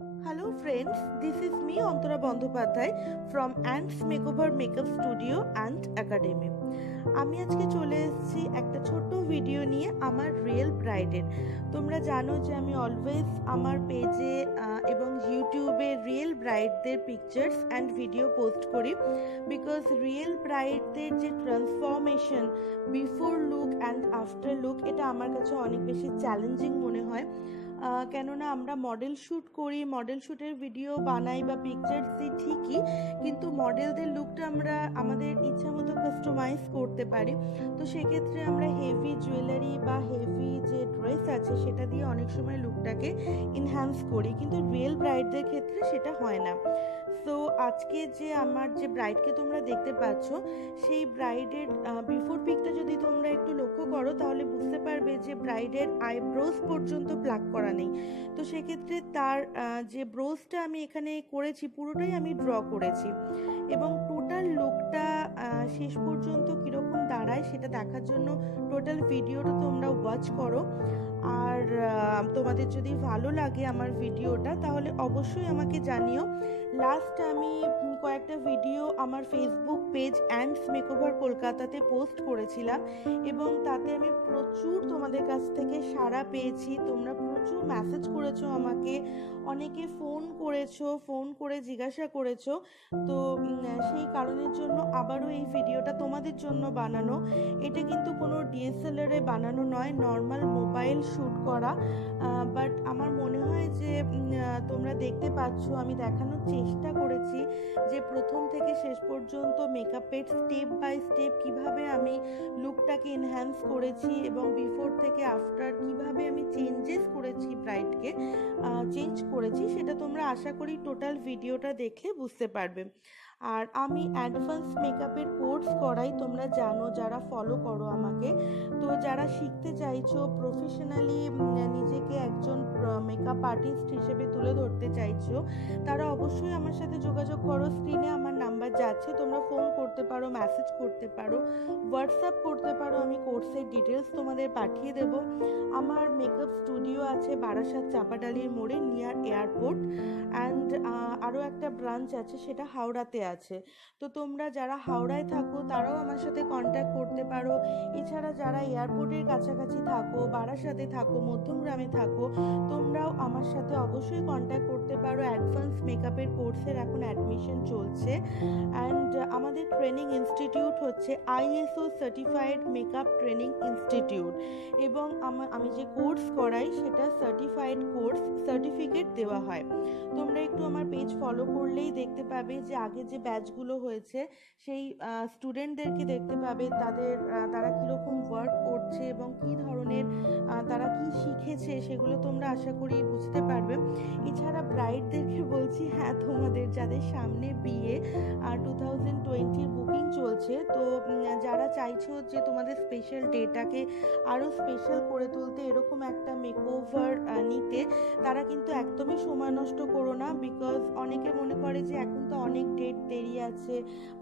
Hello friends, this is me Antara Bandyopadhyay from Ants Makeover Makeup Studio and Academy. আমি আজকে চলে এসেছি একটা ছোট্ট ভিডিও নিয়ে আমার রিয়েল ব্রাইডের। তোমরা জানো যে আমি অলওয়েজ আমার পেজে এবং ইউটিউবে রিয়েল ব্রাইডদের পিকচার্স অ্যান্ড ভিডিও পোস্ট করি, বিকজ রিয়েল ব্রাইডদের যে transformation before look and after look, এটা আমার কাছে অনেক বেশি চ্যালেঞ্জিং মনে হয়। কেননা আমরা মডেল শ্যুট করি, মডেল শ্যুটের ভিডিও বানাই বা পিকচার্স দিই ঠিকই, কিন্তু মডেলদের লুকটা আমরা আমাদের ইচ্ছা মতো কাস্টমাইজ করতে পারি। তো সেক্ষেত্রে আমরা হেভি জুয়েলারি বা হেভি যে ড্রেস আছে সেটা দিয়ে অনেক সময় লুকটাকে ইনহ্যান্স করি, কিন্তু রিয়েল ব্রাইডদের ক্ষেত্রে সেটা হয় না। সো আজকে যে আমার যে ব্রাইডকে তোমরা দেখতে পাচ্ছ, সেই ব্রাইডের বিফোর পিকটা যদি তোমরা একটু লক্ষ্য করো তাহলে বুঝতে পারবে যে ব্রাইডের আইব্রোজ পর্যন্ত প্লাক করা নেই। তো সেক্ষেত্রে তার যে ব্রোজটা আমি এখানে করেছি পুরোটাই আমি ড্র করেছি, এবং টোটাল লুকটা শেষ পর্যন্ত কীরকম দাঁড়ায় সেটা দেখার জন্য টোটাল ভিডিওটা তোমরা ওয়াচ করো। আর তোমাদের যদি ভালো লাগে আমার ভিডিওটা তাহলে অবশ্যই আমাকে জানিও। লাস্ট আমি কয়েকটা ভিডিও আমার ফেসবুক পেজ অ্যান্ডস মেকওভার কলকাতাতে পোস্ট করেছিলাম, এবং তাতে আমি প্রচুর তোমাদের কাছ থেকে সাড়া পেয়েছি। তোমরা প্রচুর মেসেজ করেছো আমাকে, অনেকে ফোন করেছো, ফোন করে জিজ্ঞাসা করেছো। তো সেই কারণের জন্য আবারও এই ভিডিওটা তোমাদের জন্য বানানো। এটা কিন্তু কোনো ডিএসএলআরে বানানো নয়, নর্মাল মোবাইল শ্যুট করা। বাট আমার মনে হয় যে তোমরা দেখতে পাচ্ছ আমি দেখানোর চেষ্টা করেছি যে প্রথম থেকে শেষ পর্যন্ত মেকআপের স্টেপ বাই স্টেপ কিভাবে আমি লুকটাকে এনহ্যান্স করেছি, এবং বিফোর থেকে আফটার কিভাবে আমি চেঞ্জেস করেছি, ব্রাইডকে চেঞ্জ করেছি, সেটা তোমরা আশা করি টোটাল ভিডিওটা দেখলে বুঝতে পারবে। আর আমি অ্যাডভান্স মেকআপের কোর্স করাই, তোমরা জানো যারা ফলো করো আমাকে। তো যারা শিখতে চাইছো, প্রফেশনালি নিজেকে একজন মেকআপ আর্টিস্ট হিসেবে তুলে ধরতে চাইছো, তারা অবশ্যই আমার সাথে যোগাযোগ করো। স্ক্রিনে আমার নাম্বার যাচ্ছে, তোমরা ফোন করতে পারো, মেসেজ করতে পারো, হোয়াটসঅ্যাপ করতে পারো, আমি কোর্সের ডিটেলস তোমাদের পাঠিয়ে দেব। আমার মেকআপ স্টুডিও আছে বারাসাত চাপাডালির মোড়ে নিয়ার এয়ারপোর্ট, অ্যান্ড আরও একটা ব্রাঞ্চ আছে সেটা হাওড়াতে আছে। তো তোমরা যারা হাওড়ায় থাকো তারাও আমার সাথে কন্ট্যাক্ট করতে পারো। এছাড়া যারা এয়ারপোর্টের কাছাকাছি থাকো, বারাসাতে থাকো, মধ্যমগ্রামে থাকো, তোমরাও আমার সাথে অবশ্যই কন্ট্যাক্ট করতে পারো। অ্যাডভান্স মেকআপের কোর্সের এখন অ্যাডমিশন চলছে, অ্যান্ড আমাদের ট্রেনিং ইনস্টিটিউট হচ্ছে ISO certified makeup training institute, এবং আমি যে কোর্স করাই সেটা সার্টিফাইড কোর্স, সার্টিফিকেট দেওয়া হয়। তোমরা একটু আমার পেজ ফলো করলেই দেখতে পাবে যে আগে যে ব্যাচগুলো হয়েছে সেই স্টুডেন্টদেরকে দেখতে পাবে, তারা কীরকম ওয়ার্ক করছে এবং কী ধরনের তারা কি শিখেছে সেগুলো তোমরা আশা করি বুঝতে পারবে। এছাড়া ব্রাইডদেরকে বলছি, হ্যাঁ তোমাদের যাদের সামনে বিয়ে 2020 বুকিং চলছে, তো যারা চাইছো যে তোমাদের স্পেশাল ডেটাকে আরও স্পেশাল করে তুলতে, এরকম একটা মেকওভার নিতে, তারা কিন্তু একদমই সময় নষ্ট করো না। বিকজ অনেকে মনে করে যে এখন তো অনেক ডেট দেরি আছে,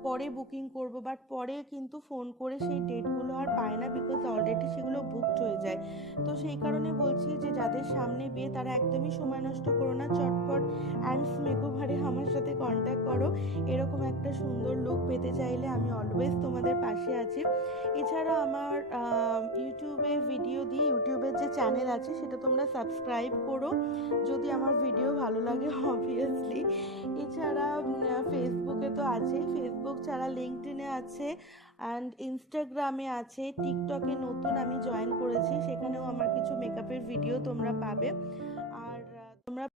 পরে বুকিং করব, বাট পরে কিন্তু ফোন করে সেই ডেটগুলো আর পায় না, বিকজ অলরেডি সেগুলো বুকড হয়ে যায়। তো সেই কারণে বলছি যে যাদের সামনে বিয়ে তারা একদমই সময় নষ্ট করো না, চটপট অ্যান্ডস মেকওভারে আমার সাথে কন্ট্যাক্ট করো। এরকম একটা সুন্দর লুক পেতে চাইলে আমি অলওয়েজ তোমাদের পাশে আছি। এছাড়া আমার ইউটিউবে ভিডিও দিই, ইউটিউবের যে চ্যানেল আছে সেটা তোমরা সাবস্ক্রাইব করো যদি আমার ভিডিও ভালো লাগে অবভিয়াসলি। এছাড়া ফেসবুকে তো আছে, ফেসবুক ছাড়া লিঙ্কডইনে আছে, অ্যান্ড ইনস্টাগ্রামে আছে, টিকটকে নতুন আমি জয়েন করেছি, সেখানেও আমার কিছু মেকআপের ভিডিও তোমরা পাবে।